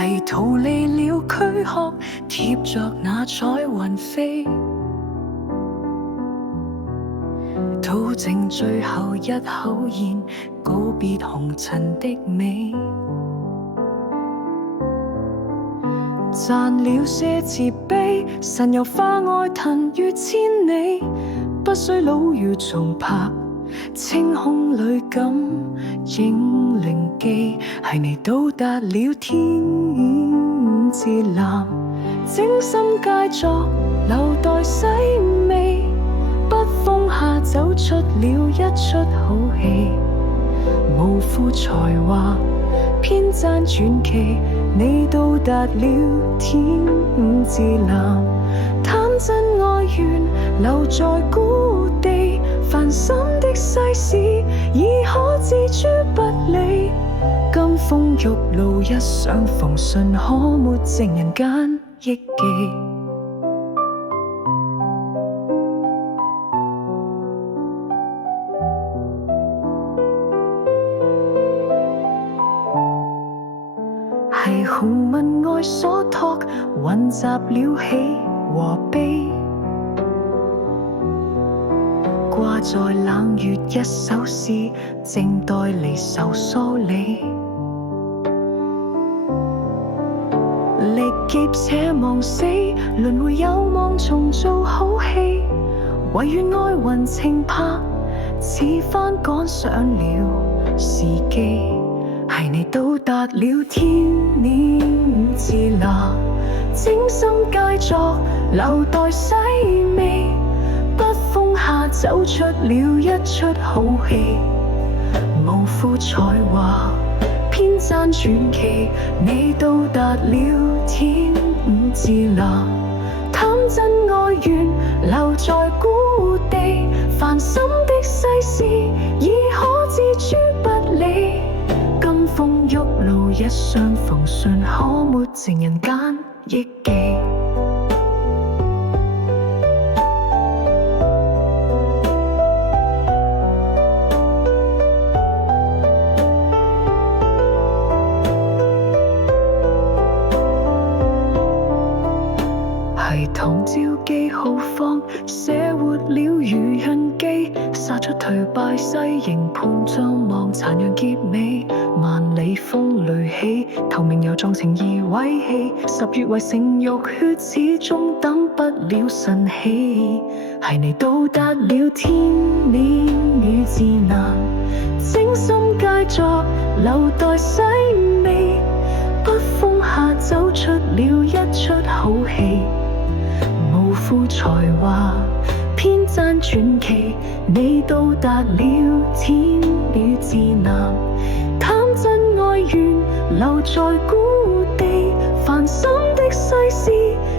係逃離了軀殼，貼着那彩雲飛，吐剩最後一口煙，告別紅塵的美。賺了些慈悲，神遊化愛騰越千里，不需老如重拍，清空裏感應靈機，係你到達了天之藍，精心佳作留待細味，北風下走出了一出好戲，無負才華編撰傳奇，你到達了天之藍，貪真愛緣留在故地，煩心的世事已可置諸不理，金風玉露一相逢，信可沒剩人間憶記。係豪問愛所託，混雜了喜和悲，掛在冷月一首詩，靜待離愁梳理。歷劫且忘死，輪迴有望重做好戲，唯願愛雲情拍，似番趕上了時機，係你到達了天之藍，精心佳作留待細味，北風下走出了一出好戲，無負才華編撰傳奇，你到達了天之藍，貪真愛緣留在故地，煩心的世事已可置諸不理，金風玉露一相逢，信可沒剩人間憶記。係唐招記浩放，寫活了如印記，殺出頹敗世形盤張望，殘陽結尾，萬里風雷起，投名又撞情義毀棄，十月為成欲血，始終等不了晨曦，係你到達了天年與至難，精心佳作留待細味，北風下走出了一出好戲，無負才華編撰傳奇，你到達了天與至南，貪真愛緣留在故地，煩心的世事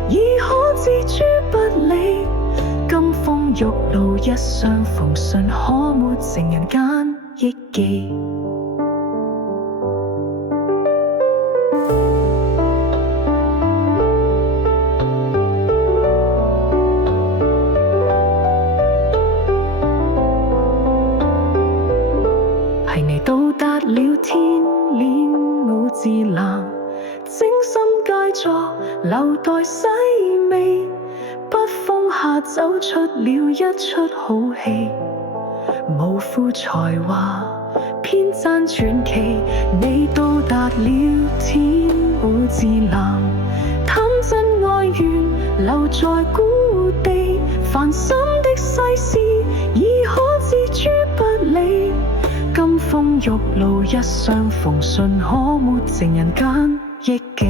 已可置諸不理，金風玉露一相逢，信可沒剩人間憶記。係你到達了天練至藍，精心佳作留待細味，北風下走出了一出好戲，無負才華編撰傳奇，你到達了天至藍，貪真愛緣留在故地，煩心的世事已可置諸不理，金風玉露一相逢，信可沒剩人間憶記。